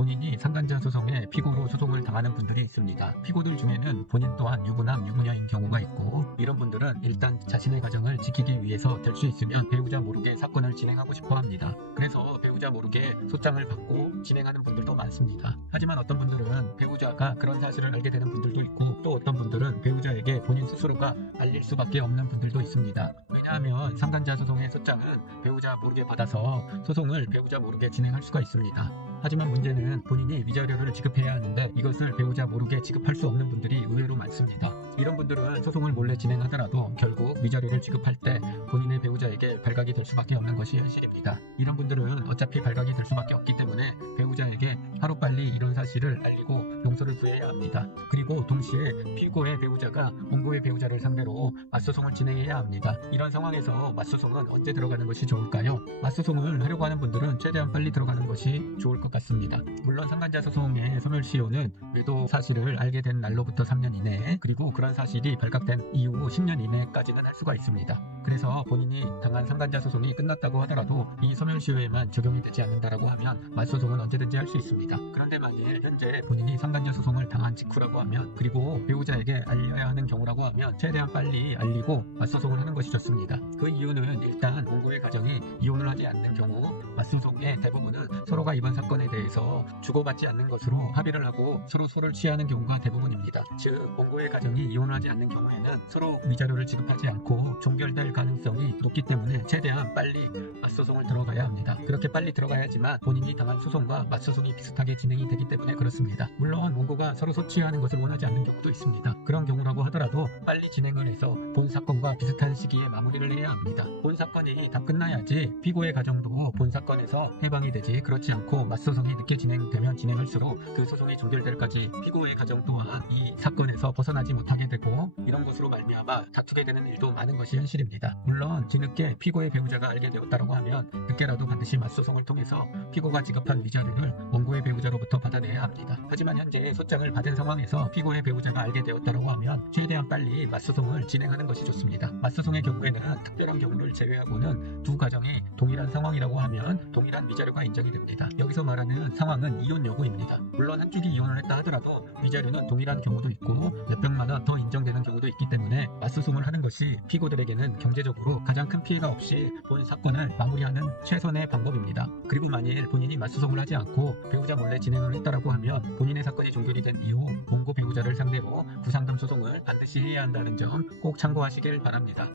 본인이 상간자 소송에 피고로 소송을 당하는 분들이 있습니다. 피고들 중에는 본인 또한 유부남, 유부녀인 경우가 있고, 이런 분들은 일단 자신의 가정을 지키기 위해서 될 수 있으면 배우자 모르게 사건을 진행하고 싶어 합니다. 그래서 배우자 모르게 소장을 받고 진행하는 분들도 많습니다. 하지만 어떤 분들은 배우자가 그런 사실을 알게 되는 분들도 있고, 또 어떤 분들은 배우자에게 본인 스스로가 알릴 수밖에 없는 분들도 있습니다. 왜냐하면 상간자 소송의 소장은 배우자 모르게 받아서 소송을 배우자 모르게 진행할 수가 있습니다. 하지만 문제는 본인이 위자료를 지급해야 하는데 이것을 배우자 모르게 지급할 수 없는 분들이 의외로 많습니다. 이런 분들은 소송을 몰래 진행하더라도 결국 위자료를 지급할 때 본인의 배우자에게 발각이 될 수밖에 없는 것이 현실입니다. 이런 분들은 어차피 발각이 될 수밖에 없기 때문에 배우자에게 하루빨리 이런 사실을 알리고 용서를 구해야 합니다. 그리고 동시에 피고의 배우자가 원고의 배우자를 상대로 맞소송을 진행해야 합니다. 이런 상황에서 맞소송은 언제 들어가는 것이 좋을까요? 맞소송을 하려고 하는 분들은 최대한 빨리 들어가는 것이 좋을 것 같습니다. 물론 상간자 소송의 소멸시효는 외도 사실을 알게 된 날로부터 3년 이내에, 그리고 그런 사실이 발각된 이후 10년 이내까지는 할 수가 있습니다. 그래서 본인이 당한 상간자 소송이 끝났다고 하더라도 이 소멸시효에만 적용이 되지 않는다라고 하면 맞소송은 언제든지 할 수 있습니다. 그런데 만일 현재 본인이 상간자 소송을 당한 직후라고 하면, 그리고 배우자에게 알려야 하는 경우라고 하면 최대한 빨리 알리고 맞소송을 하는 것이 좋습니다. 그 이유는 일단 원고의 가정이 이혼을 하지 않는 경우 맞소송의 대부분은 서로가 이번 사건에 대해서 주고받지 않는 것으로 합의를 하고 서로를 취하는 경우가 대부분입니다. 즉 원고의 가정이 이혼을 하지 않는 경우에는 서로 위자료를 지급하지 않고 종결될 가능성이 높기 때문에 최대한 빨리 맞소송을 들어가야 합니다. 그렇게 빨리 들어가야지만 본인이 당한 소송과 맞소송이 비슷하게 진행이 되기 때문에 그렇습니다. 물론 원고가 서로 소취하는 것을 원하지 않는 경우도 있습니다. 그런 경우라고 하더라도 빨리 진행을 해서 본 사건과 비슷한 시기에 마무리를 해야 합니다. 본 사건이 다 끝나야지 피고의 가정도 본 사건에서 해방이 되지, 그렇지 않고 맞소송이 늦게 진행되면 진행할수록 그 소송이 종결될 때까지 피고의 가정 또한 이 사건에서 벗어나지 못하게 되고, 이런 것으로 말미암아 다투게 되는 일도 많은 것이 현실입니다. 물론 뒤늦게 피고의 배우자가 알게 되었다고 하면 늦게라도 반드시 맞소송을 통해서 피고가 지급한 위자료를 원고의 배우자로부터 받아내야 합니다. 하지만 현재 소장을 받은 상황에서 피고의 배우자가 알게 되었다고 하면 최대한 빨리 맞소송을 진행하는 것이 좋습니다. 맞소송의 경우에는 특별한 경우를 제외하고는 두 가정이 동일한 상황이라고 하면 동일한 위자료가 인정이 됩니다. 여기서 말하는 상황은 이혼 여부입니다. 물론 한쪽이 이혼을 했다 하더라도 위자료는 동일한 경우도 있고 몇백만 원 더 인정되는 경우도 있기 때문에 맞소송을 하는 것이 피고들에게는 경제적으로 가장 큰 피해가 없이 본 사건을 마무리하는 최선의 방법입니다. 그리고 만일 본인이 맞소송을 하지 않고 배우자 몰래 진행을 했다라고 하면 본인의 사건이 종결이 된 이후 원고 배우자를 상대로 구상금 소송을 반드시 해야 한다는 점 꼭 참고하시길 바랍니다.